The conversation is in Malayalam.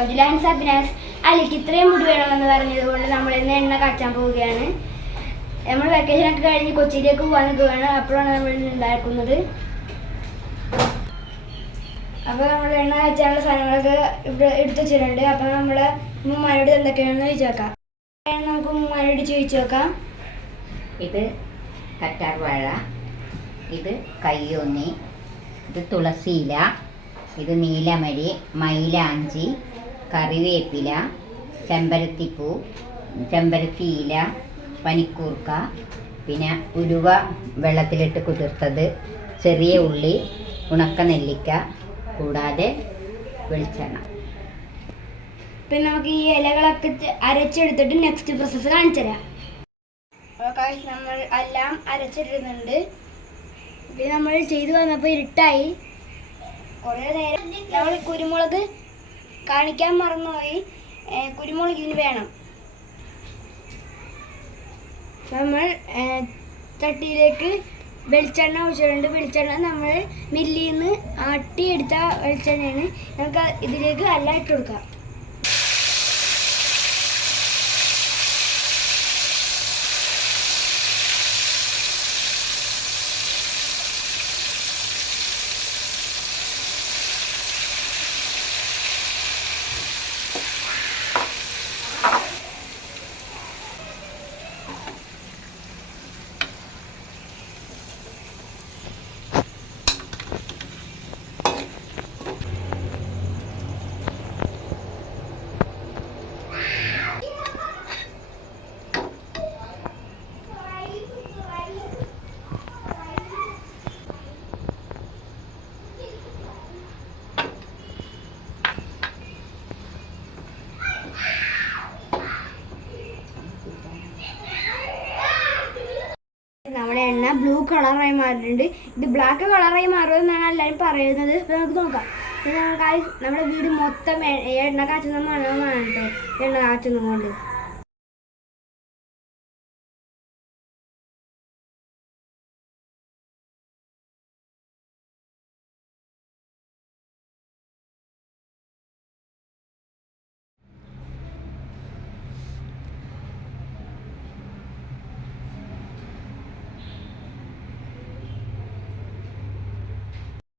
കേട്ടോ. ജിലാൻസ് അഭിനാസ് അലിക്ക് ഇത്രയും മുടി വേണമെന്ന് പറഞ്ഞത് കൊണ്ട് നമ്മൾ ഇന്ന് എണ്ണ കാച്ചാൻ പോവുകയാണ്. നമ്മൾ വെക്കേഷനൊക്കെ കഴിഞ്ഞ് കൊച്ചിയിലേക്ക് പോകാൻ നിൽക്കുകയാണ്. അപ്പോഴാണ് നമ്മൾ ഉണ്ടാക്കുന്നത്. അപ്പോൾ നമ്മൾ എണ്ണ കാച്ചാനുള്ള സാധനങ്ങളൊക്കെ ഇവിടെ എടുത്ത് വെച്ചിട്ടുണ്ട്. അപ്പോൾ നമ്മൾ ഉമ്മമാരോട് എന്തൊക്കെയാണെന്ന് ചോദിച്ചു നോക്കാം. നമുക്ക് ഉമ്മമാരോട് ചോദിച്ചു നോക്കാം. ഇത് കറ്റാർവാഴ, ഇത് കയ്യോന്നി, ഇത് തുളസിയില, ഇത് നീലമരി, മൈലാഞ്ചി, കറിവേപ്പില, ചെമ്പരത്തിപ്പൂ, ചെമ്പരത്തിയില, പനിക്കൂർക്ക, പിന്നെ ഉലുവ വെള്ളത്തിലിട്ട് കുതിർത്തത്, ചെറിയ ഉള്ളി, ഉണക്ക നെല്ലിക്ക, കൂടാതെ വെളിച്ചെണ്ണ. പിന്നെ നമുക്ക് ഈ ഇലകളൊക്കെ അരച്ചെടുത്തിട്ട് നെക്സ്റ്റ് പ്രോസസ്സ് കാണിച്ചു തരാം. നമ്മൾ എല്ലാം അരച്ചിടുന്നുണ്ട്. പിന്നെ നമ്മൾ ചെയ്തു വന്നപ്പോൾ ഇരുട്ടായി. കുറേ നേരം നമ്മൾ കുരുമുളക് കാണിക്കാൻ മറന്നുപോയി. കുരുമുളക് ഇതിന് വേണം. നമ്മൾ ചട്ടിയിലേക്ക് വെളിച്ചെണ്ണ ഒഴിച്ചിട്ടുണ്ട്. വെളിച്ചെണ്ണ നമ്മൾ മില്ലിൽ നിന്ന് ആട്ടിയെടുത്ത വെളിച്ചെണ്ണയാണ്. നമുക്ക് ഇതിലേക്ക് എല്ലാം ഇട്ട് കൊടുക്കാം. നമ്മുടെ എണ്ണ ബ്ലൂ കളറായി മാറിയിട്ടുണ്ട്. ഇത് ബ്ലാക്ക് കളറായി മാറുമെന്നാണ് എല്ലാവരും പറയുന്നത്. അപ്പോൾ നമുക്ക് നോക്കാം. പിന്നെ നമ്മുടെ വീട് മൊത്തം എണ്ണ കാച്ചുന്ന മണമാണ് കേട്ടോ. എണ്ണ കാച്ചുന്നത് കൊണ്ട്